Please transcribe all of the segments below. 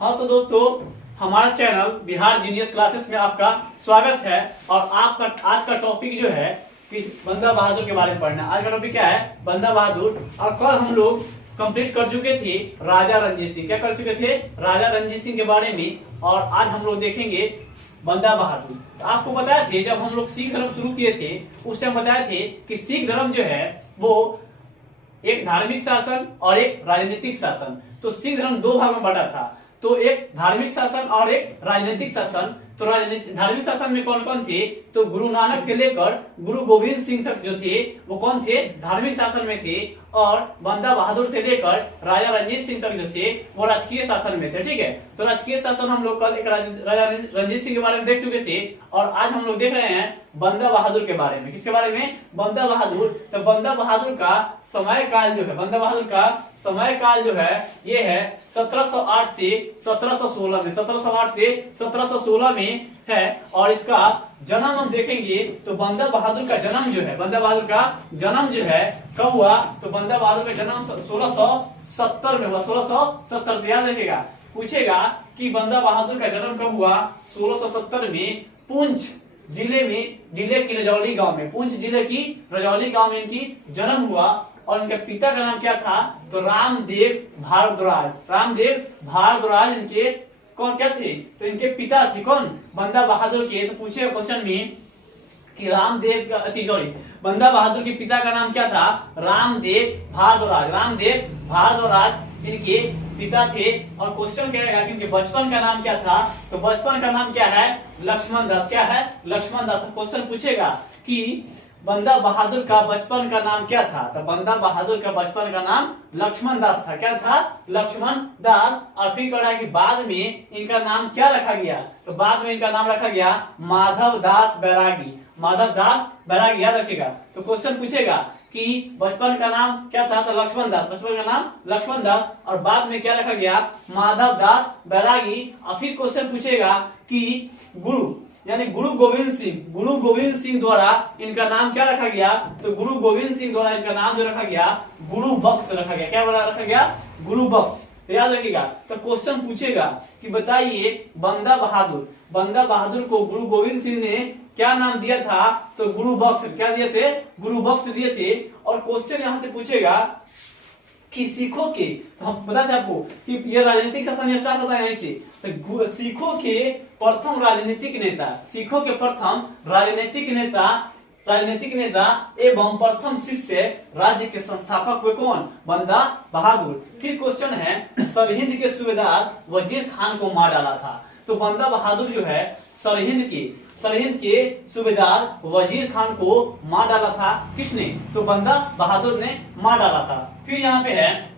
हाँ तो दोस्तों, हमारा चैनल बिहार जीनियस क्लासेस में आपका स्वागत है। और आपका आज का टॉपिक जो है कि बंदा बहादुर के बारे में पढ़ना। आज का टॉपिक क्या है? बंदा बहादुर। और कल हम लोग कंप्लीट कर चुके थे राजा रणजीत सिंह। क्या कर चुके थे? राजा रणजीत सिंह के बारे में। और आज हम लोग देखेंगे बंदा बहादुर। तो आपको बताया थे जब हम लोग सिख धर्म शुरू किए थे उस टाइम बताए थे कि सिख धर्म जो है वो एक धार्मिक शासन और एक राजनीतिक शासन। तो सिख धर्म दो भाग में बटा था, तो एक धार्मिक शासन और एक राजनीतिक शासन। तो राजनीतिक धार्मिक शासन में कौन कौन थे? तो गुरु नानक से लेकर गुरु गोविंद सिंह तक जो थे वो कौन थे? धार्मिक शासन में थे। और बंदा बहादुर से लेकर राजा रणजीत सिंह तक जो थे वो राजकीय शासन में थे। ठीक है, तो राजकीय शासन हम लोग कल एक राजा रणजीत सिंह के बारे में देख चुके थे। और आज हम लोग देख रहे हैं बंदा बहादुर के बारे में। किसके बारे में? बंदा बहादुर। तो बंदा बहादुर का समय काल जो है, बंदा बहादुर का समय काल जो है ये है 1708 से 1716 में। 1708 से 1716 में है। और इसका जन्म हम देखेंगे तो बंदा बहादुर का जन्म जो है, बंदा बहादुर का जन्म जो है कब हुआ? तो बंदा बहादुर का जन्म 1670 में हुआ। 1670 याद रखिएगा। पूछेगा कि बंदा बहादुर का जन्म कब हुआ? 1670 में पुंछ जिले में, जिले की रजौली गांव में, पुंछ जिले की रजौली गांव में इनकी जन्म हुआ। और इनके पिता का नाम क्या था? तो रामदेव भारद्वाज। रामदेव भारद्वाज इनके कौन क्या थे? तो इनके पिता थे कौन? बंदा बहादुर के। तो पूछेगा क्वेश्चन में कि रामदेव का सॉरी बंदा बहादुर के पिता का नाम क्या था? रामदेव भारद्वाज। रामदेव भारद्वाज इनके पिता थे। और क्वेश्चन क्या रहेगा कि इनके बचपन का नाम क्या था? तो बचपन का नाम क्या है? लक्ष्मण दास। क्या है? लक्ष्मण दास। तो क्वेश्चन पूछेगा कि बंदा बहादुर का बचपन का नाम क्या था? तो बंदा बहादुर का बचपन का नाम लक्ष्मण दास था। क्या था? लक्ष्मण दास। और फिर कह रहा है कि बाद में इनका नाम क्या रखा गया? तो बाद में इनका नाम रखा गया माधव दास बैरागी। माधव दास बैरागी याद रखिएगा। तो क्वेश्चन पूछेगा कि बचपन का नाम क्या था? तो लक्ष्मण दास। बचपन का नाम लक्ष्मण दास और बाद में क्या रखा गया? माधव दास बैरागी। और फिर क्वेश्चन पूछेगा कि गुरु यानी गुरु गोविंद सिंह, गुरु गोविंद सिंह द्वारा इनका नाम क्या रखा गया? तो गुरु गोविंद सिंह द्वारा इनका नाम जो रखा गया गुरु बख्श रखा गया। क्या बड़ा रखा गया? गुरु बख्श। तो याद रखिएगा। तो क्वेश्चन पूछेगा कि बताइए बंदा बहादुर, बंदा बहादुर को गुरु गोविंद सिंह ने क्या नाम दिया था? तो गुरु बख्श। क्या दिए थे? गुरु बख्श दिए थे। और क्वेश्चन यहां से पूछेगा कि सिखों के, तो हम बता थे आपको कि ये राजनीतिक शासन स्टार्ट होता है यहीं से। तो सिखों के प्रथम राजनीतिक नेता, सिखों के प्रथम राजनीतिक नेता एवं प्रथम शिष्य राज्य के संस्थापक हुए कौन? बंदा बहादुर। फिर क्वेश्चन है सरहिंद के सूबेदार वजीर खान को मार डाला था। तो बंदा बहादुर जो है सरहिंद के सूबेदार वजीर खान को मार डाला था। किसने? तो बंदा बहादुर ने मार डाला था। फिर यहाँ पे है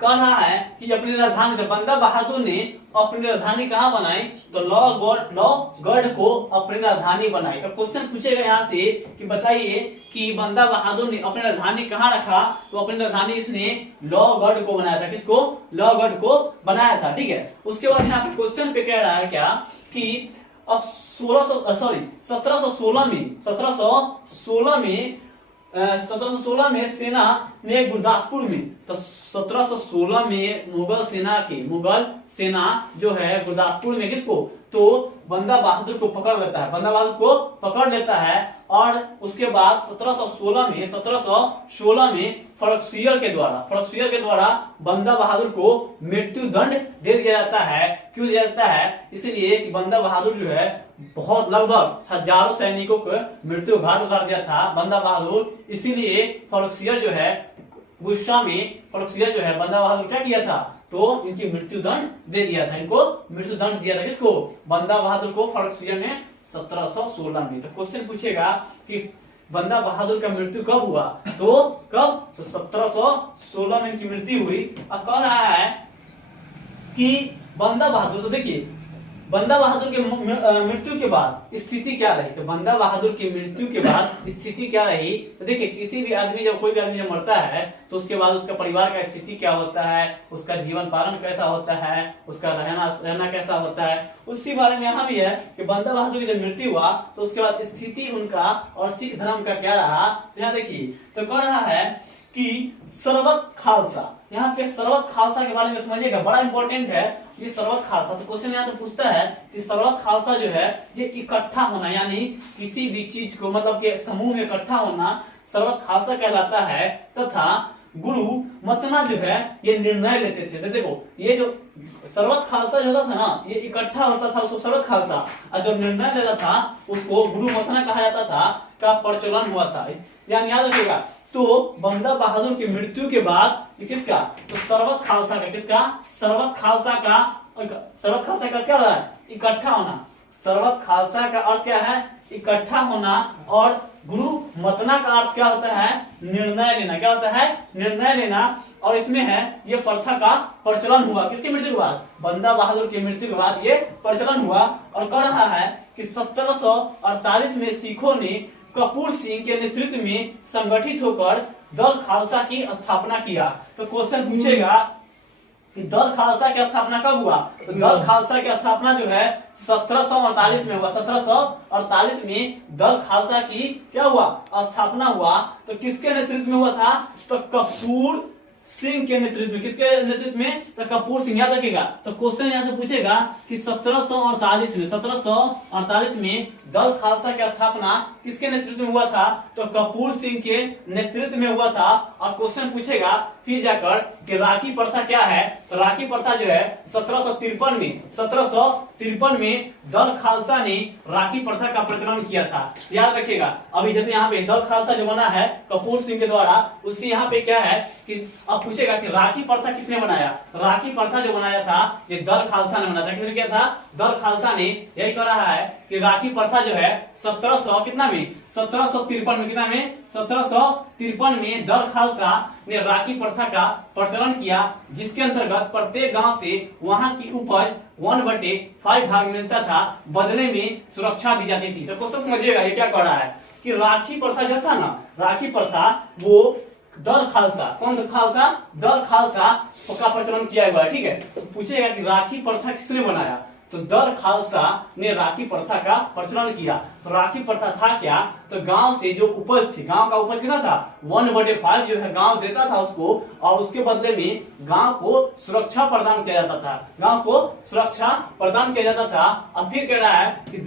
कह रहा है कि अपनी राजधानी, तो बंदा बहादुर ने अपनी राजधानी कहाँ बनाई? तो लौगढ़ को अपनी राजधानी बनाई। तो क्वेश्चन पूछेगा यहाँ से कि बताइए कि बंदा बहादुर ने अपनी राजधानी कहाँ रखा? तो अपनी राजधानी इसने लौगढ़ को बनाया था। किसको? लौगढ़ को बनाया था। ठीक है। उसके बाद यहाँ पे क्वेश्चन पे कह रहा है क्या कि अब 1716 में सेना ने गुरदासपुर में, तो 1716 में मुगल सेना जो है गुरदासपुर में किसको? तो बंदा बहादुर को पकड़ लेता है। बंदा बहादुर को पकड़ लेता है। और उसके बाद 1716 में फर्रुखसियर के द्वारा बंदा बहादुर को मृत्यु दंड दे दिया जाता है। क्यों दिया जाता है? इसलिए कि बंदा बहादुर जो है बहुत लगभग हजारों सैनिकों को मृत्यु घाट उतार दिया था बंदा बहादुर। इसीलिए फर्रुखसियर जो है गुस्सा में फर्रुखसियर जो है बंदा बहादुर क्या किया था? तो इनकी मृत्यु दंड दे दिया था। इनको मृत्यु दंड दिया था। किसको? बंदा बहादुर को फर्रुखसियर ने 1716 में। तो क्वेश्चन पूछेगा कि बंदा बहादुर का मृत्यु कब हुआ? तो कब? तो 1716 में इनकी मृत्यु हुई। अब कह रहा है कि बंदा बहादुर, तो देखिए बंदा बहादुर के मृत्यु के बाद स्थिति क्या रही? तो बंदा बहादुर की मृत्यु के बाद स्थिति क्या रही? तो देखिए किसी भी आदमी कोई भी आदमी जब मरता है तो उसके बाद उसका परिवार का स्थिति क्या होता है, उसका जीवन पालन कैसा होता है, उसका रहना कैसा होता है, उसी बारे में यहाँ भी है कि बंदा बहादुर की जब मृत्यु हुआ तो उसके बाद स्थिति उनका और सिख धर्म का क्या रहा। तो यहाँ देखिए तो कह रहा है कि सरबत खालसा, यहाँ पे सरबत खालसा के बारे में समझिएगा, बड़ा इंपॉर्टेंट है ये सरबत खालसा। तो क्वेश्चन यहाँ तो पूछता है कि सरबत खालसा जो है ये इकट्ठा होना, यानी किसी भी चीज को मतलब के समूह में इकट्ठा होना सरबत खालसा कहलाता है। तथा गुरु मतना जो है ये निर्णय लेते थे। तो देखो ये जो सरबत खालसा जो होता था ना, ये इकट्ठा होता था उसको सरबत खालसा, और जो निर्णय लेता था उसको गुरु मतना कहा जाता था, का प्रचलन हुआ था। यानी याद रखिएगा। तो बंदा बहादुर की मृत्यु के बाद ये किसका, तो सरबत खालसा का, किसका, सरबत खालसा का, सरबत खालसा का क्या होता है, इकट्ठा होना। सरबत खालसा का अर्थ क्या है, इकट्ठा होना, और गुरु मतना का अर्थ क्या होता है, निर्णय लेना। क्या होता है, निर्णय लेना। और इसमें है ये प्रथा का प्रचलन हुआ किसकी मृत्यु के बाद, बंदा बहादुर की मृत्यु के बाद ये प्रचलन हुआ। और कह रहा है कि 1748 में सिखों ने कपूर सिंह के नेतृत्व में संगठित होकर दल खालसा की स्थापना किया। तो क्वेश्चन पूछेगा कि दल खालसा की स्थापना कब हुआ, तो दल खालसा की स्थापना जो है 1748 में हुआ। 1748 में दल खालसा की क्या हुआ, स्थापना हुआ। तो किसके नेतृत्व में हुआ था, तो कपूर सिंह के नेतृत्व में। किसके नेतृत्व में, तो कपूर सिंह। याद रखिएगा। तो क्वेश्चन यहाँ से पूछेगा कि 1748 में दल खालसा की स्थापना किसके नेतृत्व में हुआ था, तो कपूर सिंह के नेतृत्व में हुआ था। और क्वेश्चन पूछेगा फिर जाकर कि राखी प्रथा क्या है, तो राखी प्रथा जो है 1753 में दल खालसा ने राखी प्रथा का प्रचलन किया था। याद रखिएगा। अभी जैसे यहाँ पे दल खालसा जो बना है कपूर सिंह के द्वारा, उससे यहाँ पे क्या है कि अब पूछेगा कि राखी प्रथा किसने बनाया। राखी प्रथा जो बनाया था ये दल खालसा ने बनाया था। किसने किया था, दल खालसा ने। यही कह रहा है कि राखी प्रथा जो है 1700 कितना में, 1753 में, कितना में, 1753 में दल खालसा ने राखी प्रथा का प्रचलन किया, जिसके अंतर्गत प्रत्येक गांव से वहां की उपज 1/5 भाग मिलता था, बदले में सुरक्षा दी जाती थी। तो क्वेश्चन समझिएगा ये क्या कह रहा है कि राखी प्रथा जो था ना, राखी प्रथा वो दल खालसा, कौन खालसा, दल खालसा का प्रचलन किया गया है। ठीक है। तो पूछेगा कि राखी प्रथा किसने बनाया, तो दल खालसा ने राखी प्रथा का प्रचलन किया। तो राखी प्रथा था क्या, तो गांव से जो उपज थी, गांव का उपज कितना था, 1/5 जो है गांव देता था उसको, और उसके बदले में गांव को सुरक्षा प्रदान किया जाता था, गांव को सुरक्षा प्रदान किया जाता था। अब फिर कह रहा है कि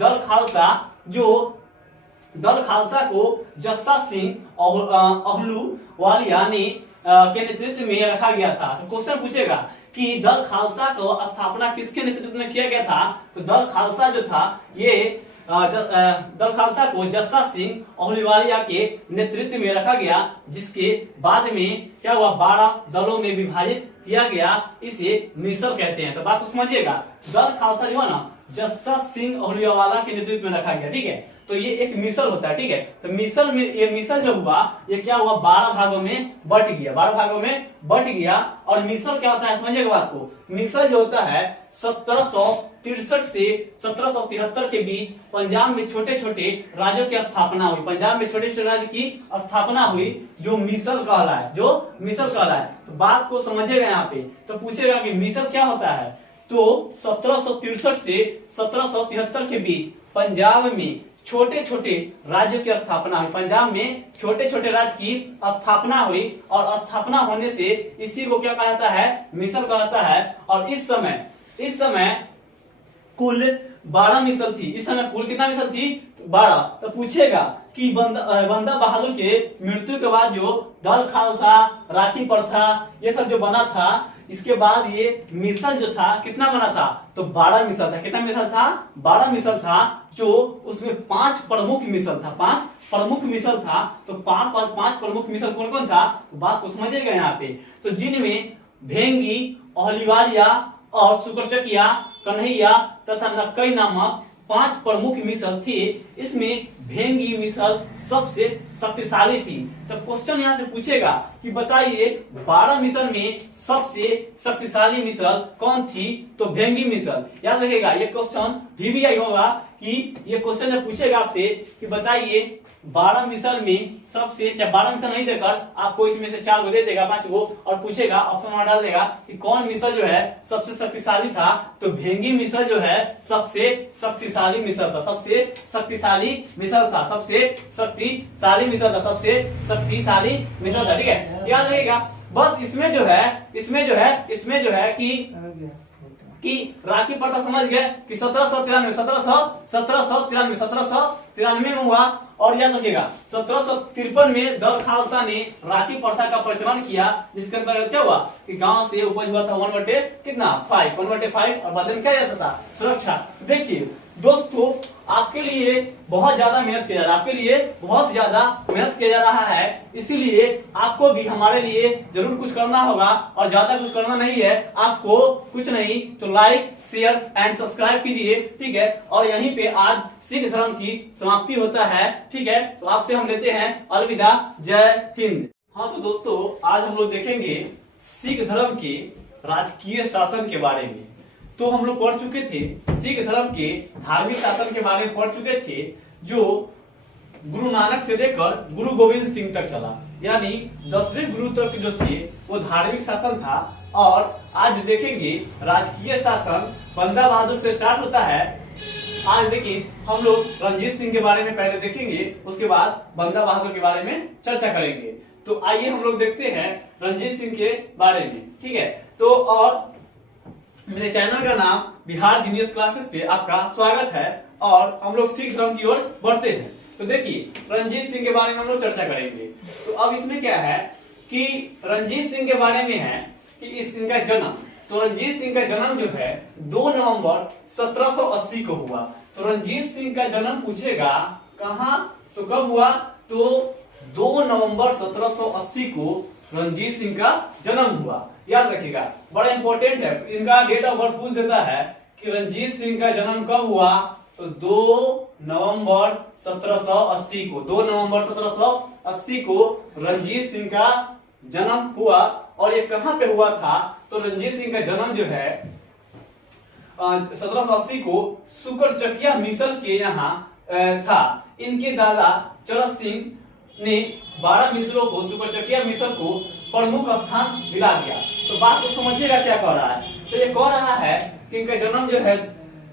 दल खालसा को जस्सा सिंह अहलूवालिया ने के नेतृत्व में रखा गया था। तो क्वेश्चन पूछेगा कि दल खालसा को स्थापना किसके नेतृत्व में किया गया था, तो दल खालसा जो था ये दल खालसा को जस्सा सिंह अहलूवालिया के नेतृत्व में रखा गया, जिसके बाद में क्या हुआ, 12 दलों में विभाजित किया गया। इसे मिसल कहते हैं। तो बात को समझिएगा। दल खालसा जो है ना जस्सा सिंह अहलूवालिया के नेतृत्व में रखा गया। ठीक है। तो ये एक मिसल होता है। ठीक है। तो मिसल में ये मिसल जो हुआ ये क्या हुआ, 12 भागों में बट गया, 12 भागों में बट गया। और मिसल क्या होता है समझिएगा बात को। मिसल जो होता है 1763 से 1773 के बीच पंजाब में छोटे छोटे राज्यों की स्थापना हुई, पंजाब में छोटे छोटे राज्य की स्थापना हुई, जो मिसल कहलाए, जो मिसल कहलाए। तो बात को समझिएगा यहाँ पे। तो पूछेगा कि मिसल क्या होता है, तो 1763 से 1773 के बीच पंजाब में छोटे छोटे राज्यों की स्थापना हुई, पंजाब में छोटे छोटे राज्य की स्थापना हुई। और स्थापना होने से इसी को क्या कहा जाता है, मिसल कहलाता है। और इस समय कुल 12 मिसल थी। इस समय कुल कितना मिसल थी, 12। तो पूछेगा कि बंदा बहादुर के मृत्यु के बाद जो दल खालसा, राखी प्रथा ये सब जो बना था, इसके बाद ये मिसल जो था कितना बना था, तो 12 मिसल था। कितना मिसल था, 12 मिसल था। जो उसमें 5 प्रमुख मिसल था, 5 प्रमुख मिसल था। तो 5 प्रमुख मिसल कौन कौन था, तो बात को समझिएगा यहाँ पे। तो जिनमें भेंगी, अहलूवालिया और सुकरचकिया, कन्हैया तथा नक्कई नामक 5 प्रमुख मिसल थे। इसमें भेंगी मिसल सबसे शक्तिशाली थी। तो क्वेश्चन यहाँ से पूछेगा कि बताइए 12 मिसल में सबसे शक्तिशाली मिसल कौन थी, तो भेंगी मिसल। याद रखिएगा ये क्वेश्चन VBI होगा कि ये क्वेश्चन पूछेगा आपसे कि बताइए 12 मिसल में सबसे, जब 12 मिसल नहीं देकर आपको इसमें से 4 गो दे देगा, 5 गो, और पूछेगा, ऑप्शन वहां डाल देगा कि कौन मिसल जो है सबसे शक्तिशाली था, तो भेंगी मिसल जो है सबसे शक्तिशाली मिसल था, सबसे शक्तिशाली मिसल था, सबसे शक्तिशाली मिसल था, सबसे शक्तिशाली मिसल था। ठीक है, याद रखिएगा। बस इसमें जो है कि राखी प्रथा समझ गए कि 1793 में हुआ। और याद रखिएगा 1753 में दल खालसा ने राखी प्रथा का प्रचलन किया, जिसके अंतर्गत क्या हुआ कि गांव से उपज हुआ था 1/5 और बाद में क्या जाता था, सुरक्षा। देखिए दोस्तों, आपके लिए बहुत ज्यादा मेहनत किया जा रहा है, आपके लिए बहुत ज्यादा मेहनत किया जा रहा है, इसीलिए आपको भी हमारे लिए जरूर कुछ करना होगा, और ज्यादा कुछ करना नहीं है आपको, कुछ नहीं तो लाइक शेयर एंड सब्सक्राइब कीजिए। ठीक है, और यहीं पे आज सिख धर्म की समाप्ति होता है। ठीक है, तो आपसे हम लेते हैं अलविदा, जय हिंद। हाँ तो दोस्तों, आज हम लोग देखेंगे सिख धर्म के राजकीय शासन के बारे में। तो हम लोग पढ़ चुके थे सिख धर्म के धार्मिक शासन के बारे में पढ़ चुके थे, जो गुरु नानक से लेकर गुरु गोविंद सिंह तक चला, यानी 10वें गुरु तक जो थे वो धार्मिक शासन था। और आज देखेंगे राजकीय शासन बंदा बहादुर से स्टार्ट होता है। आज देखिए हम लोग रणजीत सिंह के बारे में पहले देखेंगे, उसके बाद बंदा बहादुर के बारे में चर्चा करेंगे। तो आइए हम लोग देखते हैं रणजीत सिंह के बारे में। ठीक है, तो और मेरे चैनल का नाम बिहार जीनियस क्लासेस पे आपका स्वागत है, और हम लोग सिख धर्म की ओर बढ़ते हैं। तो देखिए रणजीत सिंह के बारे में हम लोग चर्चा करेंगे। तो अब इसमें क्या है कि रणजीत सिंह के बारे में है कि इनका जन्म, तो रणजीत सिंह का जन्म जो है 2 नवंबर 1780 को हुआ। तो रणजीत सिंह का जन्म पूछेगा कहां, तो कब हुआ, तो 2 नवंबर 1780 को रणजीत सिंह का जन्म हुआ। याद रखिएगा, बड़ा इंपॉर्टेंट है, इनका डेट ऑफ बर्थ पूछ देता है कि रणजीत सिंह का जन्म कब हुआ, तो 2 नवंबर 1780 को, 2 नवंबर 1780 को रणजीत सिंह का जन्म हुआ। और ये कहां पे हुआ था, तो रणजीत सिंह का जन्म जो है 1780 को सुकरचकिया मिसल के यहाँ था। इनके दादा चरत सिंह ने 12 मिसलों को, सुकरचकिया मिसल को प्रमुख स्थान दिला दिया। तो बात को समझिएगा क्या कह रहा है, तो ये कह रहा है कि इनका जन्म जो है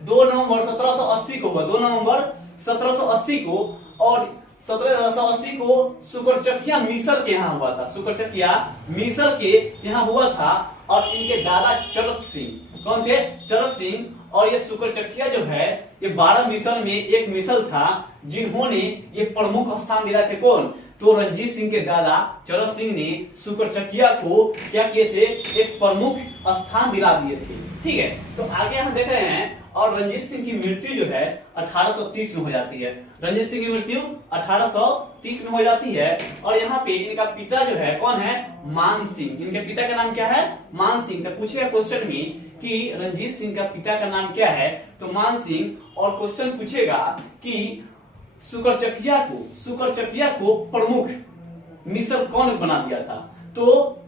2 नवंबर 1780 को हुआ, 2 नवंबर 1780 को, और 1780 को सुकरचकिया मिसल के यहाँ हुआ था, सुकरचकिया मिसल के यहाँ हुआ था। और इनके दादा चरत सिंह कौन थे, चरत सिंह। और ये सुकरचकिया जो है ये 12 मिसल में एक मिसल था जिन्होंने ये प्रमुख स्थान दिलाए थे। कौन, तो रणजीत सिंह के दादा चरत सिंह ने सुकरचकिया को क्या किए थे, एक प्रमुख स्थान दिला दिए थे। ठीक है, तो आगे हम देख रहे हैं। और रंजीत सिंह की मृत्यु जो है 1830 में हो जाती है, रणजीत सिंह की मृत्यु 1830 में हो जाती है। और यहाँ पे इनका पिता जो है कौन है, मान सिंह। इनके पिता का नाम क्या है, मान सिंह। तो पूछेगा क्वेश्चन में कि रणजीत सिंह का पिता का नाम क्या है, तो मान सिंह। और क्वेश्चन पूछेगा कि सुकरचकिया को प्रमुख मिसल कौन बना दिया था, तो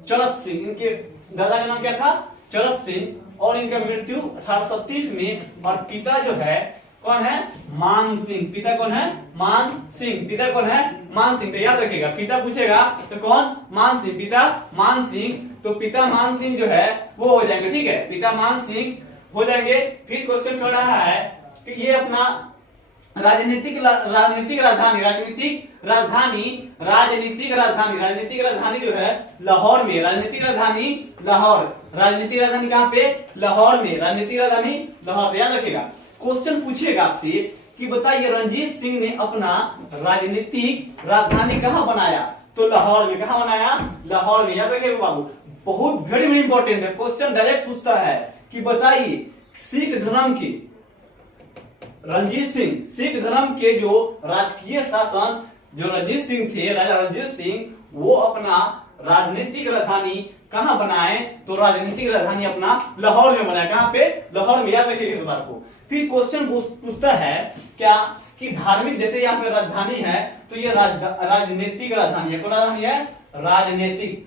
चरत सिंह। इनके दादा का नाम क्या था, चरत सिंह। और इनका मृत्यु 1830 में। और पिता जो है कौन है, मान सिंह। पिता कौन है, मान सिंह। पिता कौन है, मान सिंह। तो याद रखिएगा, पिता पूछेगा तो कौन, मान सिंह। पिता मान सिंह। तो पिता मान सिंह जो है वो हो जाएंगे। ठीक है, पिता मान सिंह हो जाएंगे। फिर क्वेश्चन कर रहा है कि ये अपना राजनीतिक राजधानी जो है लाहौर में, राजनीतिक राजधानी कहाँ पे, लाहौर में, राजनीतिक राजधानी लाहौर। याद रखिएगा, क्वेश्चन पूछेगा आपसे कि बताइए रणजीत सिंह ने अपना राजनीतिक राजधानी कहाँ बनाया, तो लाहौर में। कहाँ बनाया, लाहौर में। याद रखिएगा बाबू, बहुत वेरी इंपॉर्टेंट है। क्वेश्चन डायरेक्ट पूछता है कि बताइए सिख धर्म की रणजीत सिंह, सिख धर्म के जो राजकीय शासन जो रणजीत सिंह थे, राजा रणजीत सिंह, वो अपना राजनीतिक राजधानी कहां बनाए, तो राजनीतिक राजधानी अपना लाहौर में बनाया। कहां पे, लाहौर में। याद रखिए इस बात को। फिर क्वेश्चन पूछता है क्या कि धार्मिक, जैसे यहाँ पे राजधानी है तो ये राजनीतिक राजधानी है। कौन राजधानी है, राजनीतिक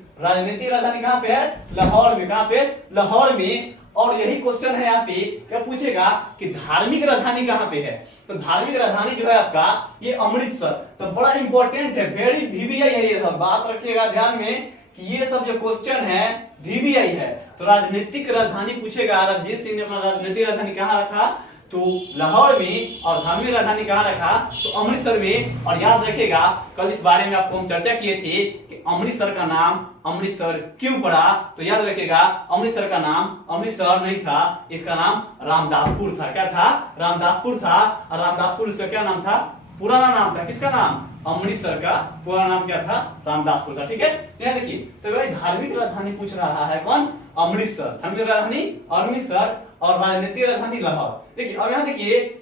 राजधानी कहां पे है, लाहौर में। कहां पे, लाहौर में। और यही क्वेश्चन है यहाँ पे, क्या पूछेगा कि धार्मिक राजधानी कहाँ पे है। तो धार्मिक राजधानी जो है आपका ये अमृतसर। तो बड़ा इंपॉर्टेंट है, वेरी वीवीआई है ये सब, बात रखिएगा ध्यान में कि ये सब जो क्वेश्चन है वीवीआई है। तो राजनीतिक राजधानी पूछेगा, रणजीत सिंह ने अपना राजनीतिक राजधानी कहाँ रखा, तो लाहौर में, और धार्मिक राजधानी कहाँ रखा, तो अमृतसर में। और याद रखिएगा कल इस बारे में आपको हम चर्चा किए थे कि अमृतसर का नाम अमृतसर क्यों पड़ा। तो याद रखिएगा अमृतसर का नाम अमृतसर नहीं था, इसका नाम रामदासपुर था। क्या था, रामदासपुर था। और रामदासपुर इसका क्या नाम था, पुराना नाम था, किसका नाम, अमृतसर का पुराना नाम क्या था, रामदासपुर था। ठीक है, यहाँ देखिए, तो भाई धार्मिक राजधानी पूछ रहा है कौन, अमृतसर। धार्मिक राजधानी अमृतसर और राजनीतिक राजधानी लाहौर। देखिए अब यहाँ देखिए,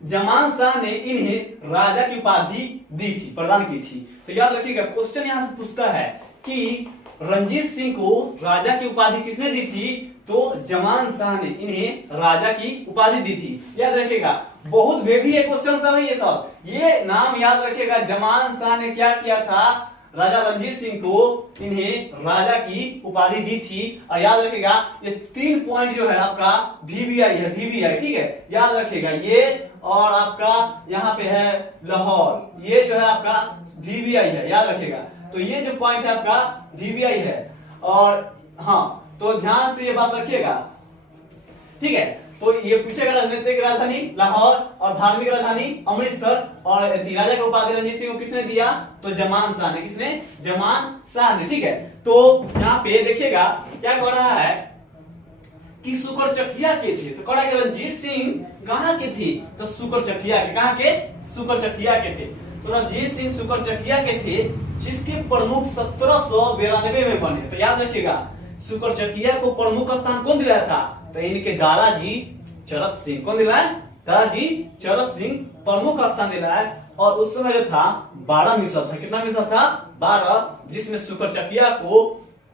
जमान शाह ने इन्हें राजा की उपाधि दी थी, प्रदान की थी। तो याद रखिएगा क्वेश्चन यहाँ से पूछता है कि रणजीत सिंह को राजा की उपाधि किसने दी थी, तो जमान शाह ने इन्हें राजा की उपाधि दी थी। याद रखिएगा बहुत बेबी है क्वेश्चन सब है ये सब, ये नाम याद रखिएगा। जमान शाह ने क्या किया था, राजा रणजीत सिंह को इन्हें राजा की उपाधि दी थी। और याद रखिएगा ये 3 पॉइंट जो है आपका वीवीआई है, वीवीआई। ठीक है, याद रखिएगा ये, और आपका यहाँ पे है लाहौर, ये जो है आपका वीवीआई है, याद रखिएगा। तो ये जो पॉइंट है आपका वीवीआई है। और हाँ, तो ध्यान से ये बात रखिएगा। ठीक है, तो ये पूछेगा राजनीतिक राजधानी लाहौर और धार्मिक राजधानी अमृतसर। और राजा का उपाधि रणजीत सिंह को किसने दिया, तो जमान शाह ने। किसने, जमान शाह ने। ठीक है, तो यहाँ पे देखिएगा क्या कह रहा है कि सुकरचकिया के थे। तो कह रहा है कि रणजीत सिंह कहाँ के थे, तो सुकरचकिया के। कहाँ के, सुकरचकिया के थे। तो रणजीत सिंह सुकरचकिया के थे, जिसके प्रमुख 1792 में बने। तो याद रखिएगा सुकरचकिया को प्रमुख स्थान कौन दिलाया था, तो इनके दादाजी चरत सिंह। कौन दिलाया, दादाजी चरत सिंह प्रमुख स्थान दिलाया। और उस समय जो था 12 मिसल था। कितना मिसल था, 12, जिसमें सुकरचकिया को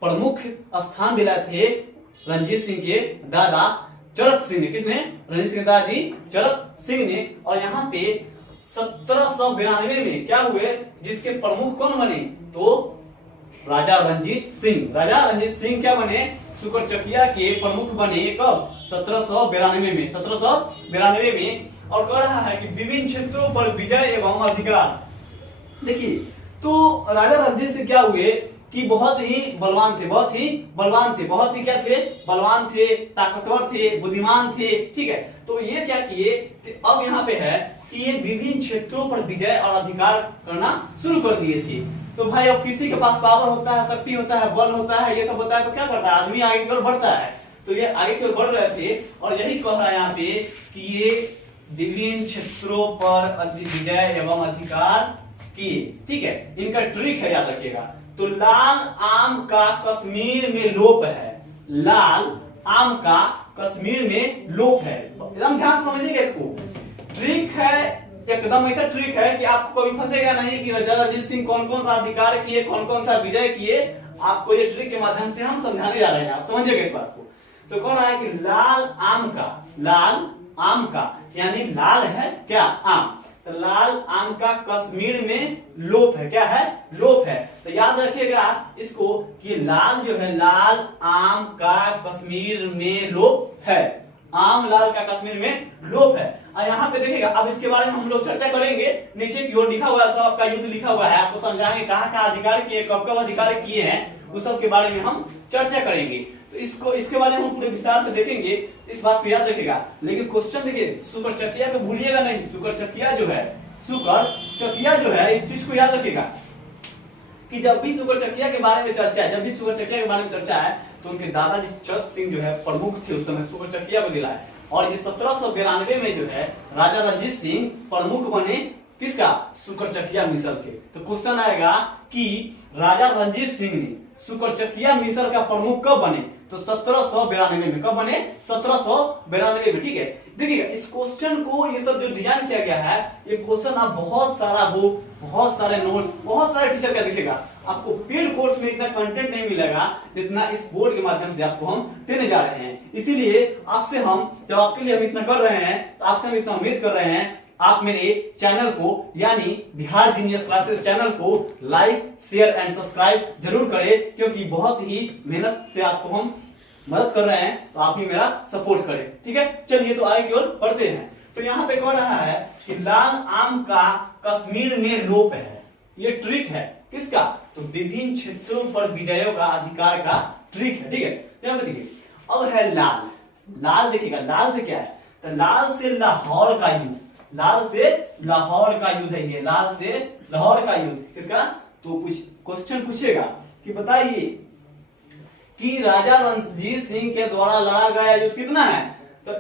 प्रमुख स्थान दिलाए थे रणजीत सिंह के दादा चरत सिंह ने। किसने, रणजीत सिंह के दादाजी चरत सिंह ने। और यहाँ पे 1792 में क्या हुए, जिसके प्रमुख कौन बने, तो राजा रणजीत सिंह। राजा रणजीत सिंह क्या बने, सुकरचकिया के प्रमुख बने। कब, 1792 में, 1792 में। और कह रहा है कि विभिन्न क्षेत्रों पर विजय एवं अधिकार। देखिए तो राजा रणजीत सिंह क्या हुए कि बहुत ही बलवान थे, बहुत ही बलवान थे, बहुत ही क्या थे, बलवान थे, ताकतवर थे, बुद्धिमान थे। ठीक है, तो ये क्या किए, अब यहाँ पे है कि ये विभिन्न क्षेत्रों पर विजय और अधिकार करना शुरू कर दिए थे। तो भाई अब किसी के पास पावर होता है, शक्ति होता है, बल होता है, ये सब होता है, तो क्या करता है आदमी, आगे की ओर बढ़ता है। तो ये आगे की ओर बढ़ रहे थे। और यही कह रहा है यहाँ पे कि ये विभिन्न क्षेत्रों पर विजय एवं अधिकार किए। ठीक है, इनका ट्रिक है, याद रखिएगा। तो लाल आम का कश्मीर में लोप है, लाल आम का कश्मीर में लोप है। एकदम ध्यान से समझिएगा इसको, ट्रिक है, एकदम ऐसा ट्रिक है कि आपको कभी फंसेगा नहीं कि राजा रणजीत सिंह कौन कौन सा अधिकार किए, कौन कौन सा विजय किए। आपको ये ट्रिक के माध्यम से हम समझाने जा रहे हैं, आप समझिएगा इस बात को। तो कौन है कि लाल आम का, लाल आम का यानी लाल है क्या, आम। तो लाल आम का कश्मीर में लोप है, क्या है, लोप है। तो याद रखिएगा इसको कि लाल जो है, लाल आम का कश्मीर में लोप है, आम लाल का कश्मीर में लोप है। और यहाँ पे देखिएगा, अब इसके बारे में हम लोग चर्चा करेंगे। नीचे की ओर लिखा हुआ है, सब आपका युद्ध लिखा हुआ है, आपको समझाएंगे कहाँ कहाँ अधिकार किए, कब कब अधिकार किए हैं, उस सब के बारे में हम चर्चा करेंगे। तो इसको, इसके बारे में हम पूरे विस्तार से देखेंगे, इस बात को याद रखिएगा। लेकिन क्वेश्चन देखिए, सुकरचकिया को भूलिएगा नहीं। सुकरचकिया जो है, सुकरचकिया जो है, इस चीज को याद रखिएगा कि जब भी सुकरचकिया के बारे में चर्चा है, जब भी सुकरचकिया के बारे में चर्चा है, तो उनके दादाजी चरत सिंह जो है प्रमुख थे उस समय, सुकरचकिया को दिलाए। और ये 1792 में जो है राजा रणजीत सिंह प्रमुख बने, किसका, सुकरचकिया मिसल के। तो क्वेश्चन आएगा कि राजा रणजीत सिंह ने सुकरचकिया मिसल का प्रमुख कब बने, तो 1792 में। कब बने, 1792 में। ठीक है, देखिएगा इस क्वेश्चन को, ये सब जो डिजाइन किया गया है, ये क्वेश्चन आप बहुत सारा बुक, बहुत सारे नोट्स, बहुत सारे टीचर का देखिएगा, आपको पेड कोर्स में इतना कंटेंट नहीं मिलेगा जितना इस बोर्ड के माध्यम से आपको हम देने जा रहे हैं। इसीलिए आपसे हम, जब आपके लिए हम इतना कर रहे हैं, तो आपसे हम इतना उम्मीद कर रहे हैं आप मेरे चैनल को, यानी बिहार जीनियस क्लासेस चैनल को लाइक, शेयर एंड सब्सक्राइब जरूर करें, क्योंकि बहुत ही मेहनत से आपको हम मदद कर रहे हैं तो आप भी मेरा सपोर्ट करें, ठीक है। चलिए तो आगे की ओर बढ़ते हैं। तो यहाँ पे कह रहा है कि लाल आम का कश्मीर में लोप है। ये ट्रिक है किसका? तो विभिन्न क्षेत्रों पर विजयों का अधिकार का ट्रिक है, ठीक है। यहाँ पे देखिए, अब है लाल। लाल देखिएगा, लाल से क्या है? तो लाल से लाहौर का युद्ध, लाल से लाहौर का युद्ध है ये, लाल से लाहौर का युद्ध किसका? तो कुछ क्वेश्चन पूछेगा कि बताइए कि राजा रणजीत सिंह के द्वारा लड़ा गया युद्ध कितना है? तो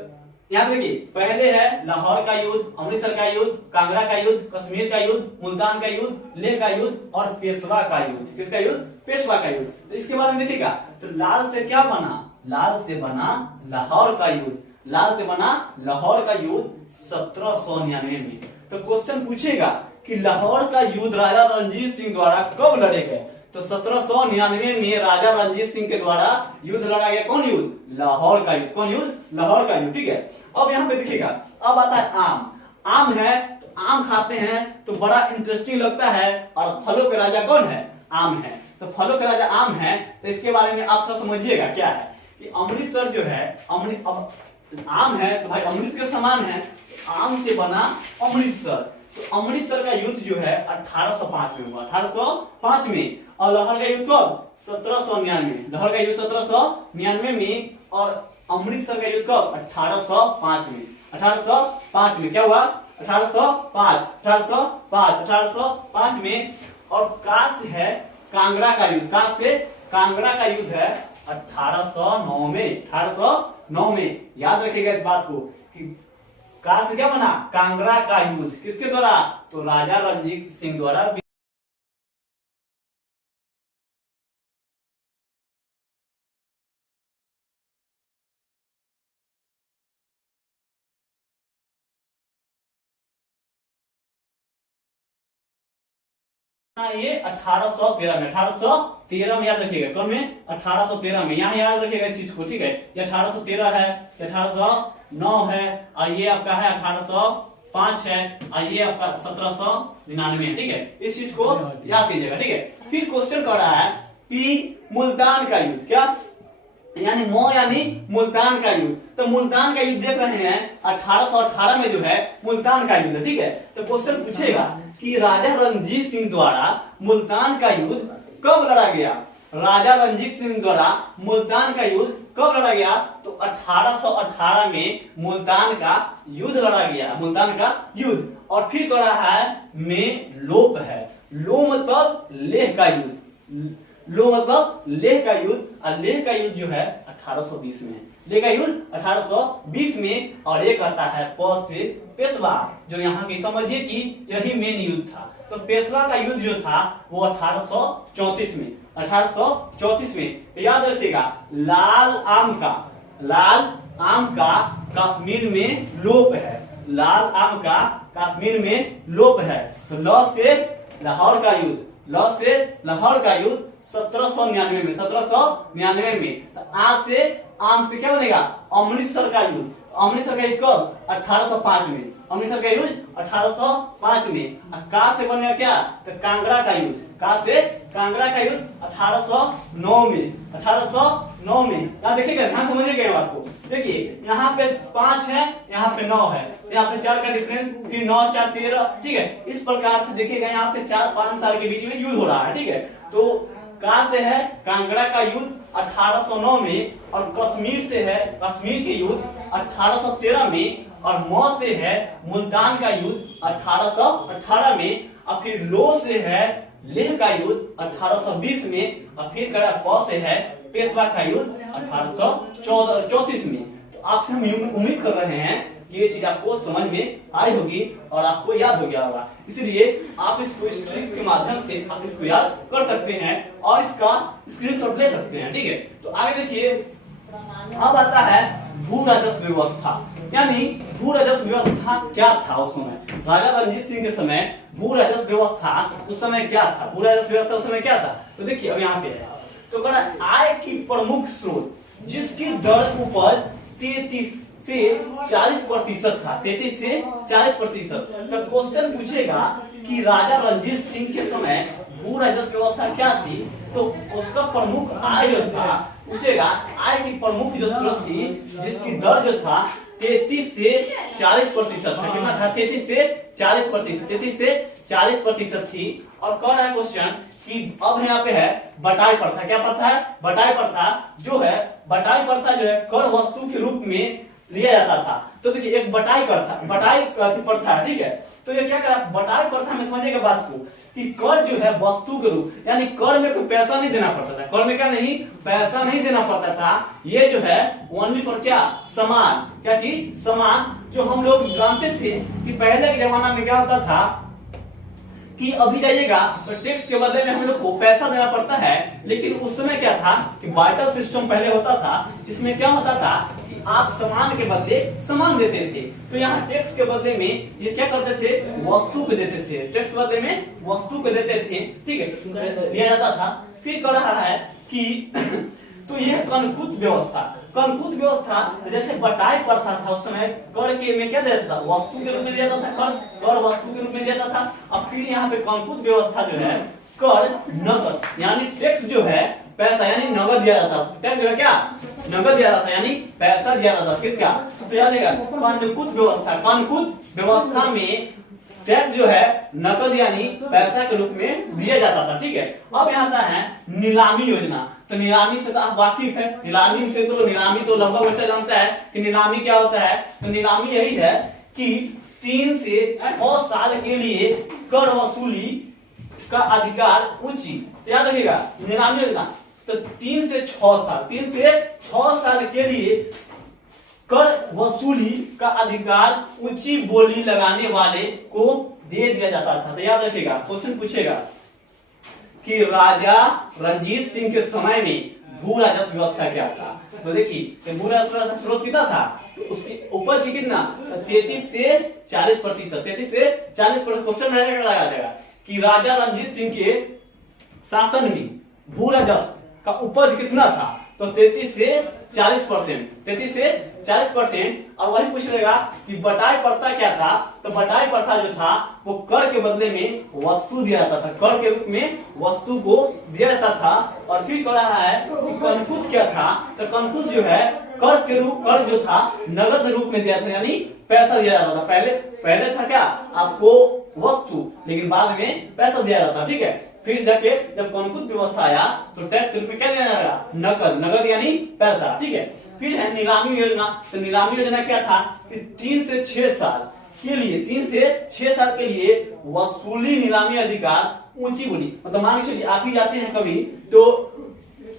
यहाँ पे देखिए, पहले है लाहौर का युद्ध, अमृतसर का युद्ध, कांगड़ा का युद्ध, कश्मीर का युद्ध, मुल्तान का युद्ध, लेह का युद्ध और पेशवा का युद्ध। किसका युद्ध? पेशवा का युद्ध। तो इसके बारे में देखिएगा, तो लाल से क्या बना? लाल से बना लाहौर का युद्ध। लाल से बना लाहौर का युद्ध 1799 में। तो क्वेश्चन पूछेगा कि लाहौर का युद्ध राजा रणजीत सिंह द्वारा कब लड़े गए? तो 1799 में राजा रणजीत सिंह के द्वारा युद्ध लड़ा गया। कौन युद्ध? लाहौर का युद्ध। कौन युद्ध? लाहौर का युद्ध, ठीक है। अब यहाँ पे देखिएगा, अब आता है आम। आम है तो आम खाते हैं तो बड़ा इंटरेस्टिंग लगता है, और फलों के राजा कौन है? आम है। तो फलों के राजा आम है, तो इसके बारे में आप सब समझिएगा क्या है कि अमृतसर जो है, आम है तो भाई अमृत के समान है, आम से बना अमृतसर। तो अमृतसर का युद्ध जो है 1805 में हुआ, 1805 में। और लाहौर का युद्ध कब? 1799। लाहौर का युद्ध 1799 में, और अमृतसर का युद्ध कब? 1805 में। 1805 में क्या हुआ? 1805 में। और काश है कांगड़ा का युद्ध, काश से कांगड़ा का युद्ध है 1809 में। 1809 में याद रखिएगा इस बात को कि कहां से क्या बना? कांगड़ा का युद्ध। किसके द्वारा? तो राजा रणजीत सिंह द्वारा। ये 1813 में, 1813 में याद रखिएगा। कौन में? 1813 में। यहाँ याद रखिएगा इस चीज को, ठीक है। ये 1813 है, 1809 है, और ये आपका है 1805 है, और ये आपका 1799 है, ठीक है। इस चीज को याद कीजिएगा, ठीक है। फिर क्वेश्चन कर रहा है कि मुल्तान का युद्ध, क्या यानी यानी मुल्तान का युद्ध। तो मुल्तान का युद्ध देख रहे हैं 1818 में जो है मुल्तान का युद्ध, ठीक है। तो क्वेश्चन पूछेगा कि राजा रणजीत सिंह द्वारा मुल्तान का युद्ध कब लड़ा गया? राजा रणजीत सिंह द्वारा मुल्तान का युद्ध कब लड़ा गया? तो 1818 में मुल्तान का युद्ध लड़ा गया, मुल्तान का युद्ध। और फिर कह रहा है में लोप है। लो मतलब लेह का युद्ध, लो मतलब लेह का युद्ध, और लेह का युद्ध जो है 1820 में। लेह का युद्ध 1820 में। और एक आता है प से पेशवा, जो यहाँ की समझिए कि यही मेन युद्ध था। तो पेशवा का युद्ध जो था वो 1834 में, 1834 में। याद रखिएगा, लाल आम का कश्मीर में लोप है। लाल आम का कश्मीर में लोप है। तो लौ से लाहौर का युद्ध, लौ से लाहौर का युद्ध 1799 में, 1799 में। तो आज से आम से क्या बनेगा? अमृतसर का युद्ध। अमृतसर का युद्ध कब? 1805 में। अमृतसर का युद्ध 1805 में। का से बनेगा क्या? तो कांगड़ा का युद्ध। का से कांगड़ा का युद्ध 1809 में, 1809 में। यहाँ देखिएगा, ध्यान समझिएगा ये बात को। देखिए यहाँ पे 5 है, यहाँ पे 9 है, यहाँ पे 4 का डिफरेंस, फिर 9 4 13, ठीक है। इस प्रकार से देखिएगा, यहाँ पे 4-5 साल के बीच में युद्ध हो रहा है, ठीक है। तो कहां से है? कांगड़ा का युद्ध 1809 में, और कश्मीर से है कश्मीर के युद्ध 1813 में, और मौ से है मुल्तान का युद्ध 1818 में, और फिर लो से है लेह का युद्ध 1820 में, और फिर कड़ा प से है पेशवा का युद्ध 1834 में। तो आपसे हम उम्मीद कर रहे हैं कि ये चीज आपको समझ में आई होगी और आपको याद हो गया होगा। इसलिए आप इसको इस ट्रिक के माध्यम से आप इसको याद कर सकते हैं और इसका स्क्रीनशॉट ले सकते हैं, ठीक है। तो आगे देखिए, अब आता है भू राजस्व व्यवस्था। यानी भू राजस्व व्यवस्था क्या था उस समय? राजा रणजीत सिंह के समय भू राजस्व व्यवस्था उस समय क्या था? भू राजस्व व्यवस्था उस समय क्या था? तो देखिए, अब यहाँ पे है तो कहना आय की प्रमुख स्रोत जिसकी दर उपज 33 से 40% था, 33 से 40%। तो क्वेश्चन पूछेगा कि राजा रणजीत सिंह के समय भू राजस्व व्यवस्था क्या थी? तो उसका प्रमुख आय जो था पूछेगा आय की प्रमुख जो स्रोत थी जिसकी दर जो था 33 से 40% था। कितना था? 33 से 40%, 33 से 40% थी। और कह रहा है क्वेश्चन कि अब यहाँ पे है बटाई प्रथा। क्या प्रथा है? बटाई प्रथा जो है, बटाई प्रथा जो है कर वस्तु के रूप में लिया जाता था। तो देखिए एक बटाई प्रथा है, ठीक है। तो ये क्या करा, बटाई प्रथा में समझिएगा बात को कि कर जो है वस्तु के रूप, यानी कर में कोई पैसा नहीं देना पड़ता था। कर में क्या नहीं, पैसा नहीं देना पड़ता था। ये जो है ओनली फॉर क्या, सामान। क्या चीज? सामान। जो हम लोग जानते थे कि पहले के जमाना में क्या होता था कि अभी जाइएगा तो टैक्स के बदले में हम लोग को पैसा देना पड़ता है, लेकिन उस समय क्या था कि बार्टर सिस्टम पहले होता था, जिसमें क्या होता था कि आप सामान के बदले सामान देते थे। तो यहाँ टैक्स के बदले में ये क्या करते थे, वस्तु को देते थे। टैक्स के बदले में वस्तु को देते थे, ठीक है, लिया जाता था। फिर कह रहा है कि तो यह कनकुत व्यवस्था, कनकुत व्यवस्था जैसे बटाई प्रथा था उस समय कर के में क्या देता था, वस्तु के रूप में दिया जाता था। कर वस्तु के रूप में दिया जाता था। अब फिर यहाँ पे कनकुत व्यवस्था जो है कर नगद, यानी टैक्स जो है पैसा यानी नगद दिया जाता। टैक्स जो है क्या, नगद दिया जाता, यानी पैसा दिया जाता। किसका? तो याद रखिएगा कनकुत व्यवस्था। कनकुत व्यवस्था में टैक्स जो है नकद यानी पैसा के रूप में दिया जाता था, ठीक है। अब यहाँ आता है नीलामी योजना। तो नीलामी से तो आप वाकिफ है, नीलामी तो लगभग बच्चा जानता है कि नीलामी क्या होता है। तो नीलामी यही है कि 3 से 6 साल के लिए कर वसूली का अधिकार ऊंची, याद रखिएगा नीलामी योजना। तो 3 से 6 साल के लिए कर वसूली का अधिकार ऊंची बोली लगाने वाले को दे दिया जाता था। तो याद रखिएगा क्वेश्चन पूछेगा कि राजा रणजीत सिंह के समय में भू राजस्व व्यवस्था क्या था। तो देखिए भू राजस्व व्यवस्था स्रोत कितना था, तो उसकी उपज की कितना, 33 से 40%। 33 से 40% क्वेश्चन लगाया जाएगा कि राजा रणजीत सिंह के शासन में भू राजस्व का उपज कितना था। तो 33 से 40%, 33 से 40%। और वही पूछ लेगा कि बटाई प्रथा क्या था। तो बटाई प्रथा जो था वो कर के बदले में वस्तु दिया जाता था, कर के रूप में वस्तु को दिया जाता था। और फिर कह रहा है कि कनकुत क्या था। तो कनकुत जो है कर जो था नगद रूप में दिया था, यानी पैसा दिया जाता था। पहले था क्या, आपको वस्तु, लेकिन बाद में पैसा दिया जाता, ठीक है। फिर जाके जब कनकुत व्यवस्था आया तो टैक्स के रूप में क्या दिया जाएगा, नगद यानी पैसा, ठीक है। फिर है नीलामी योजना। तो नीलामी योजना क्या था कि 3 से 6 साल के लिए, 3 से 6 साल के लिए वसूली नीलामी अधिकार ऊंची बोली। मतलब मान लीजिए आप ही जाते हैं कभी तो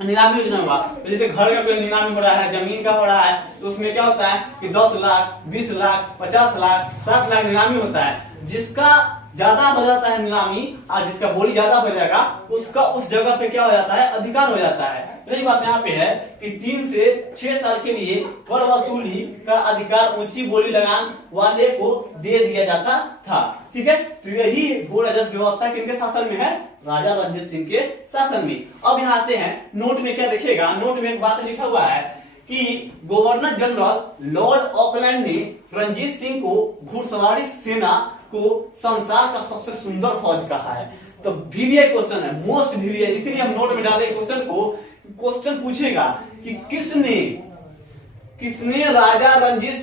नीलामी योजना होगा, तो जैसे घर का कोई नीलामी हो रहा है, जमीन का हो रहा है, तो उसमें क्या होता है कि 10 लाख, 20 लाख, 50 लाख, 60 लाख नीलामी होता है। जिसका ज्यादा हो जाता है नीलामी और जिसका बोली ज्यादा हो जाएगा उसका उस जगह पे क्या हो जाता है, अधिकार हो जाता है। यही बात यहाँ पे है कि 3 से 6 साल के लिए कर वसूली का अधिकार ऊंची बोली लगान वाले को दे दिया जाता था, ठीक है। तो यही भू राजस्व व्यवस्था किनके शासन में है, राजा रणजीत सिंह के शासन में। अब यहाँ आते हैं नोट में क्या देखिएगा, नोट में एक बात लिखा हुआ है कि गवर्नर जनरल लॉर्ड ऑकलैंड ने रणजीत सिंह को घुड़सवारी सेना को संसार का सबसे सुंदर फौज कहा है। तो वीवीआई क्वेश्चन है, मोस्ट वीवीआई, इसीलिए हम नोट में डाले क्वेश्चन को। क्वेश्चन पूछेगा कि किसने राजा रणजीत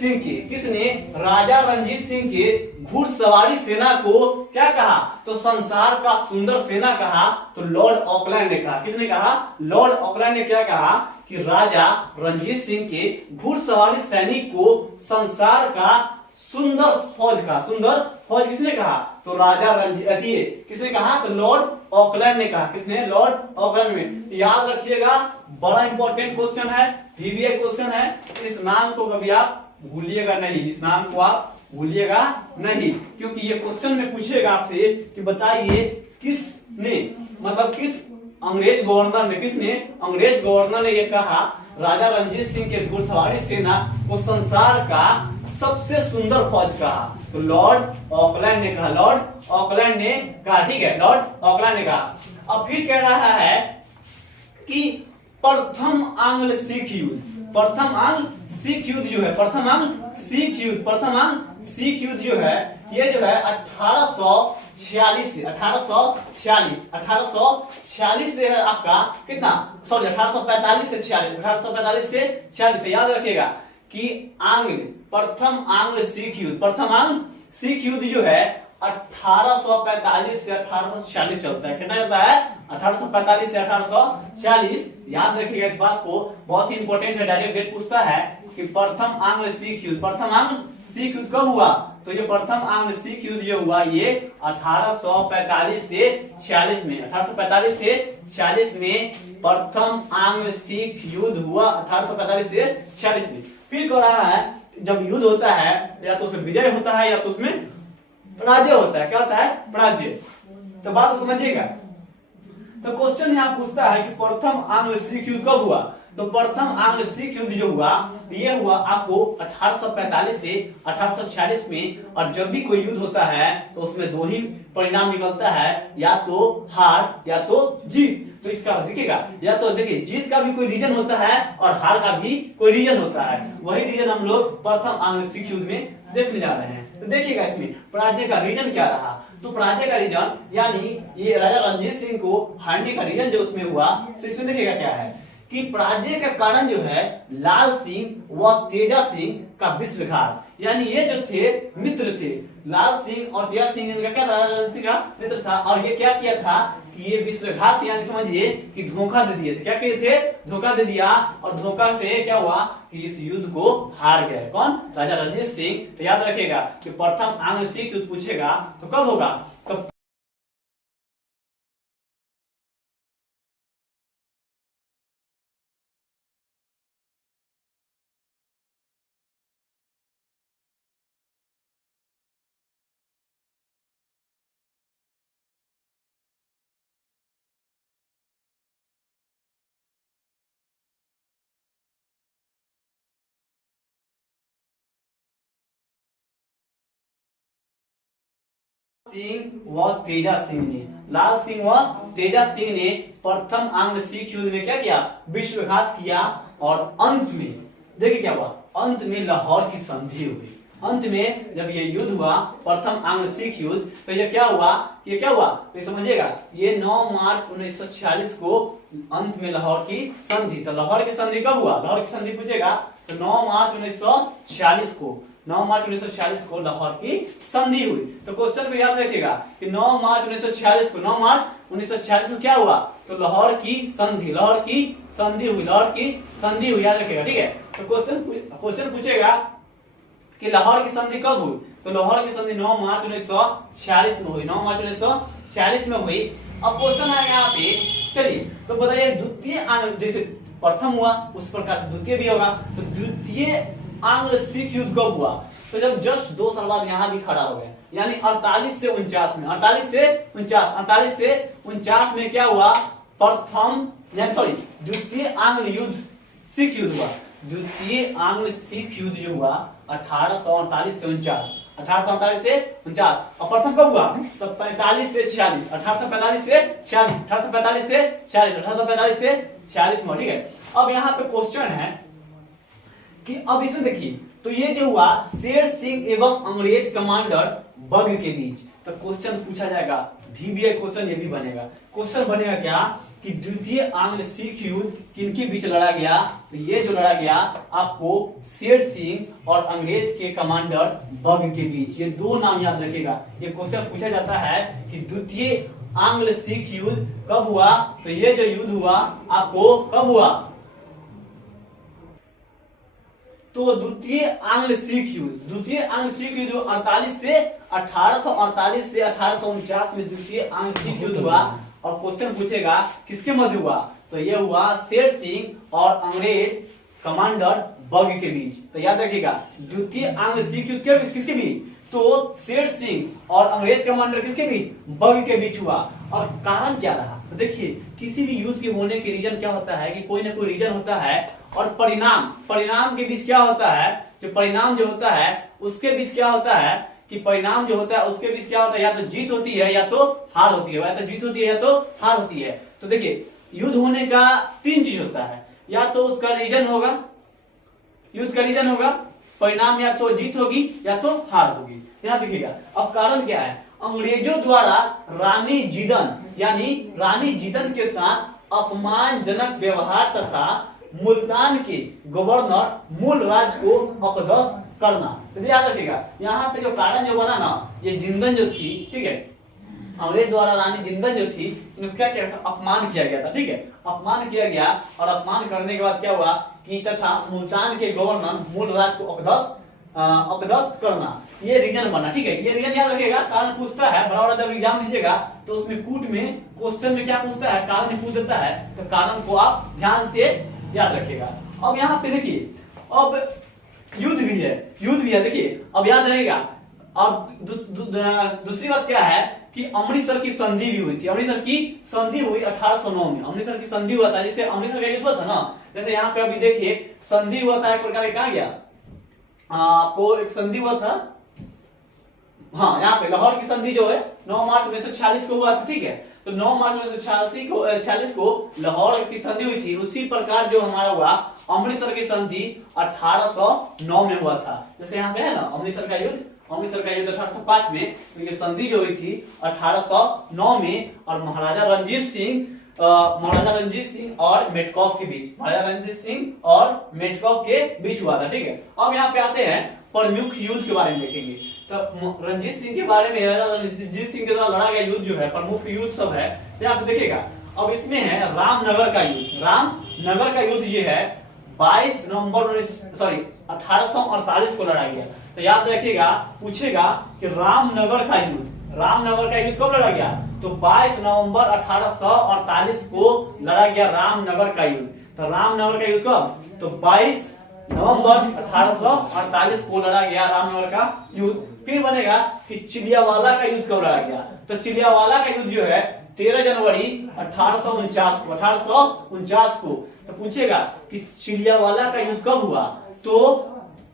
सिंह के घुड़सवारी सेना को क्या कहा, तो संसार का सुंदर सेना कहा। तो लॉर्ड ऑकलैंड ने कहा। किसने कहा, लॉर्ड ऑकलैंड ने क्या कहा कि राजा रणजीत सिंह के घुड़सवारी सैनिक को संसार का सुंदर फौज कहा। सुंदर फौज किसने कहा, तो राजा रणजीत, किसने कहा, तो लॉर्ड ऑकलैंड ने कहा। किसने, लॉर्ड ऑकलैंड में। याद रखिएगा बड़ा इंपॉर्टेंट क्वेश्चन है, वीवीआई क्वेश्चन है। इस नाम को कभी आप भूलिएगा नहीं, इस नाम को आप भूलिएगा नहीं, क्योंकि ये क्वेश्चन में पूछेगा आपसे कि बताइए किसने, मतलब किस अंग्रेज गवर्नर ने ये कहा राजा रणजीत सिंह के घुड़सवारी सेना को संसार का सबसे सुंदर फौज कहा। तो लॉर्ड ऑकलैंड ने कहा, लॉर्ड ऑकलैंड ने कहा, ठीक है, लॉर्ड ऑकलैंड ने कहा। अब फिर कह रहा है कि प्रथम आंग्ल सिख युद्ध, प्रथम अंग सिख युद्ध जो है, प्रथम अंग सिख युद्ध, प्रथम अंग सिख युद्ध जो है ये जो है 1846 से 1846 से आपका कितना, सॉरी 1845 से 46, 1845 से 46 से याद रखिएगा कि आंग्ल प्रथम आंग्ल सिख युद्ध, प्रथम आंग्ल सिख युद्ध जो है 1845 से 1846 चलता है। कितना चलता है? 1845 से 1846। याद रखिएगा इस बात को, बहुत ही इंपॉर्टेंट है, डायरेक्ट डेट पूछता है कि प्रथम आंग्ल सिख युद्ध, प्रथम आंग्ल सिख युद्ध कब हुआ? तो ये प्रथम आंग्ल सिख युद्ध जो हुआ ये 1845 से 46 में, 1845 से 46 में प्रथम आंग्ल सिख युद्ध हुआ, 1845 से 46 में। फिर कह रहा है जब युद्ध होता है या तो उसमें विजय होता है या तो उसमें पराजय होता है। क्या होता है? पराजय। तो बात को समझिएगा। तो क्वेश्चन यहाँ पूछता है कि प्रथम आंग्ल सिख युद्ध कब हुआ? तो प्रथम आंग्ल सिख युद्ध जो हुआ ये हुआ आपको 1845 से 1846 में। और जब भी कोई युद्ध होता है तो उसमें दो ही परिणाम निकलता है, या तो हार या तो जीत। तो इसका देखिएगा, या तो देखिए जीत का भी कोई रीजन होता है और हार का भी कोई रीजन होता है। वही रीजन हम लोग प्रथम आंग्ल सिख युद्ध में देखने जा रहे हैं। तो देखिएगा इसमें पराजय का रीजन क्या रहा। तो पराजय का रीजन यानी ये राजा रणजीत सिंह को हारने का रीजन जो उसमें हुआ, तो इसमें देखिएगा क्या है कि पराजय का कारण जो है लाल सिंह व तेजा सिंह का विश्वासघात। यानी ये जो थे मित्र थे, लाल सिंह और तेजा सिंह, इनका क्या था? रणजीत सिंह का मित्र था। और ये क्या किया था कि ये विश्वासघात यानी समझिए कि धोखा दे दिए थे। क्या किए थे? धोखा दे दिया। और धोखा से क्या हुआ कि इस युद्ध को हार गए। कौन? राजा रणजीत सिंह। तो याद रखिएगा कि प्रथम आंग्ल सिख युद्ध पूछेगा तो कब होगा? तो सिंह व तेजा सिंह ने, लाल सिंह व तेजा सिंह ने प्रथम आंग्ल सिख युद्ध में क्या किया? विश्वासघात किया। और अंत में देखिए क्या हुआ, अंत में लाहौर की संधि हुई। अंत में जब ये युद्ध हुआ प्रथम आंग्ल सिख युद्ध, तो ये क्या हुआ? ये क्या हुआ तो समझिएगा, ये 9 मार्च 1946 को अंत में लाहौर की संधि। तो लाहौर की संधि कब हुआ? लाहौर की संधि पूछेगा तो 9 मार्च 1946 को, 9 मार्च 1946 को लाहौर की संधि हुई। तो क्वेश्चन को याद रखिएगा कि 9 मार्च 1946 को, 9 मार्च 1946 को क्या हुआ? तो लाहौर की संधि, लाहौर की संधि हुई, लाहौर की संधि हुई। याद रखिएगा, ठीक है। तो क्वेश्चन पूछेगा कि लाहौर की संधि कब हुई? तो लाहौर की संधि 9 मार्च 1946 में हुई, 9 मार्च 1946 में हुई। अब क्वेश्चन है यहाँ पे, चलिए तो बताइए द्वितीय आंग्ल, जैसे प्रथम हुआ उस प्रकार से द्वितीय भी होगा। तो द्वितीय आंग्ल सिख युद्ध कब हुआ? तो जब जस्ट 2 साल बाद यहाँ भी खड़ा हो गया, यानी 48 से 49 में, 48 से 49, 48 से 49 में क्या हुआ? प्रथम यानी सॉरी द्वितीय आंग्ल युद्ध सिख युद्ध हुआ। द्वितीय आंग्ल सिख युद्ध जो हुआ 1848 से 49, 1848 से 49। और प्रथम कब हुआ? तो 45 से 46, 1845 से 46, 1845 से 46, 1845 से 46 में, ठीक है। अब यहाँ पे क्वेश्चन है कि अब इसमें देखिए, तो ये जो हुआ शेर सिंह एवं अंग्रेज कमांडर बग के बीच। तो क्वेश्चन पूछा जाएगा, VBI क्वेश्चन ये भी बनेगा। क्वेश्चन बनेगा क्या कि द्वितीय आंग्ल सिख युद्ध किनके बीच लड़ा गया? तो ये जो लड़ा गया आपको शेर सिंह और अंग्रेज के कमांडर बग के बीच। ये 2 नाम याद रखिएगा। ये क्वेश्चन पूछा जाता है कि द्वितीय आंग्ल सिख युद्ध कब हुआ? तो ये जो युद्ध हुआ आपको कब हुआ? तो द्वितीय आंग्ल सिख युद्ध, द्वितीय आंग्ल सिख युद्ध जो 1848 से 1849 में द्वितीय आंग्ल सिख युद्ध हुआ। और क्वेश्चन पूछेगा किसके मध्य हुआ? तो ये हुआ शेर सिंह और अंग्रेज कमांडर बग के बीच। तो याद रखिएगा द्वितीय आंग्ल सिख युद्ध किसके बीच? तो शेर सिंह और अंग्रेज कमांडर किसके बीच? बग के बीच हुआ। और कारण क्या रहा? तो देखिए किसी भी युद्ध के होने के रीजन क्या होता है कि कोई ना कोई रीजन होता है। और परिणाम के बीच क्या होता है? जो परिणाम जो होता है उसके बीच क्या होता है कि परिणाम जो होता है उसके बीच क्या होता है? या तो जीत होती है या तो हार होती है, या तो जीत होती है या तो हार होती है। तो देखिए युद्ध होने का 3 चीज होता है, या तो उसका रीजन होगा, युद्ध का रीजन होगा, परिणाम या तो जीत होगी या तो हार होगी। यहाँ देखिएगा अब कारण क्या है, अंग्रेजों द्वारा रानी जिदन यानी रानी जिदन के साथ अपमानजनक व्यवहार तथा मुल्तान के गवर्नर मूलराज को अपदस्थ करना। तो याद रखिएगा यहाँ पे जो कारण जो बना ना, ये जिंदन जो थी, ठीक है, अंग्रेज द्वारा रानी जिंदन जो थी, इन्हें क्या किया था, अपमान किया गया था, ठीक है, अपमान किया गया। और अपमान करने के बाद क्या हुआ कि तथा मुल्तान के गवर्नर मूलराज को अपदस्थ करना, ये रीजन बना, ठीक है। ये रीजन याद रखिएगा, कारण पूछता है बड़ा बड़ा जब एग्जाम दीजिएगा तो उसमें कूट में क्वेश्चन में क्या पूछता है, कारण पूछ देता है, तो कारण को आप ध्यान से याद रखिएगा। अब यहाँ पे देखिए अब युद्ध भी है देखिए, अब याद रहेगा। अब दूसरी बात क्या है कि अमृतसर की संधि भी हुई थी, अमृतसर की संधि हुई 1809 में, अमृतसर की संधि हुआ था, जैसे अमृतसर का युद्ध हुआ था ना, जैसे यहाँ पे अभी देखिए संधि हुआ था, एक प्रकार का कहा गया आपको, एक संधि हुआ था, हाँ यहाँ पे लाहौर की संधि जो है 9 मार्च 1946 को हुआ था, ठीक है। तो 9 मार्च 1946 को लाहौर की संधि हुई थी। उसी प्रकार जो हमारा हुआ अमृतसर की संधि 1809 में हुआ था। जैसे यहाँ पे है ना अमृतसर का युद्ध 1805 में, तो ये संधि जो हुई थी 1809 में, और महाराजा रणजीत सिंह और मेटकॉफ के बीच, महाराजा रणजीत सिंह और मेटकॉफ के बीच हुआ था, ठीक है। अब यहाँ पे आते हैं प्रमुख युद्ध के बारे में देखेंगे। तो रणजीत सिंह के बारे में, रणजीत सिंह के द्वारा लड़ा गया युद्ध जो है, प्रमुख युद्ध सब है, यहाँ पे देखिएगा। अब इसमें है रामनगर का युद्ध। रामनगर का युद्ध ये है 22 नवंबर 1848 को लड़ा गया। तो याद रखिएगा, पूछेगा कि रामनगर का युद्ध कब लड़ा गया, तो 22 नवंबर 1848 को लड़ा गया रामनगर का युद्ध। तो रामनगर का युद्ध कब, तो 22 नवंबर 1848 को लड़ा गया रामनगर का युद्ध। फिर बनेगा कि चिलियावाला का युद्ध कब लड़ा गया, तो चिलियावाला का युद्ध जो है 13 जनवरी 1849 को। तो पूछेगा कि चिलियावाला का युद्ध कब हुआ, तो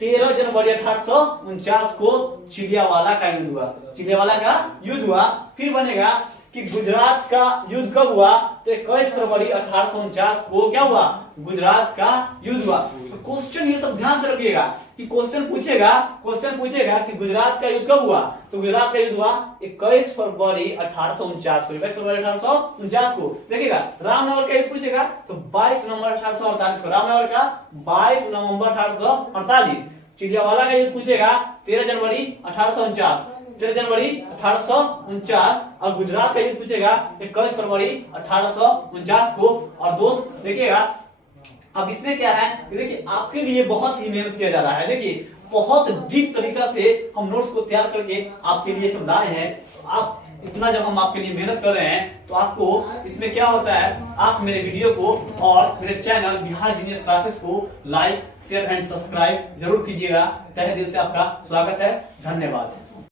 13 जनवरी 1849 को चिलियावाला का युद्ध हुआ। फिर बनेगा कि गुजरात का युद्ध कब हुआ, तो 21 फरवरी 1849 को क्या हुआ, गुजरात का युद्ध हुआ। तो क्वेश्चन ये सब ध्यान से रखिएगा कि क्वेश्चन पूछेगा कि गुजरात का युद्ध कब हुआ, तो गुजरात का युद्ध हुआ 21 फरवरी 1849 को। देखिएगा रामनगर का युद्ध पूछेगा तो 22 नवंबर 1848 को, रामनगर का 22 नवंबर 1848। चिलियावाला का युद्ध पूछेगा 13 जनवरी 1849, और गुजरात का युद्ध पूछेगा 21 फरवरी 1849 को। और दोस्त देखिएगा अब इसमें क्या है, देखिए आपके लिए बहुत ही मेहनत किया जा रहा है। देखिए बहुत डीप तरीका से हम नोट्स को तैयार करके आपके लिए सब लाए हैं। आप इतना जब हम आपके लिए मेहनत कर रहे हैं तो आपको इसमें क्या होता है, आप मेरे वीडियो को और मेरे चैनल बिहार जीनियस क्लासेस को लाइक, शेयर एंड सब्सक्राइब जरूर कीजिएगा। तहे दिल से आपका स्वागत है, धन्यवाद।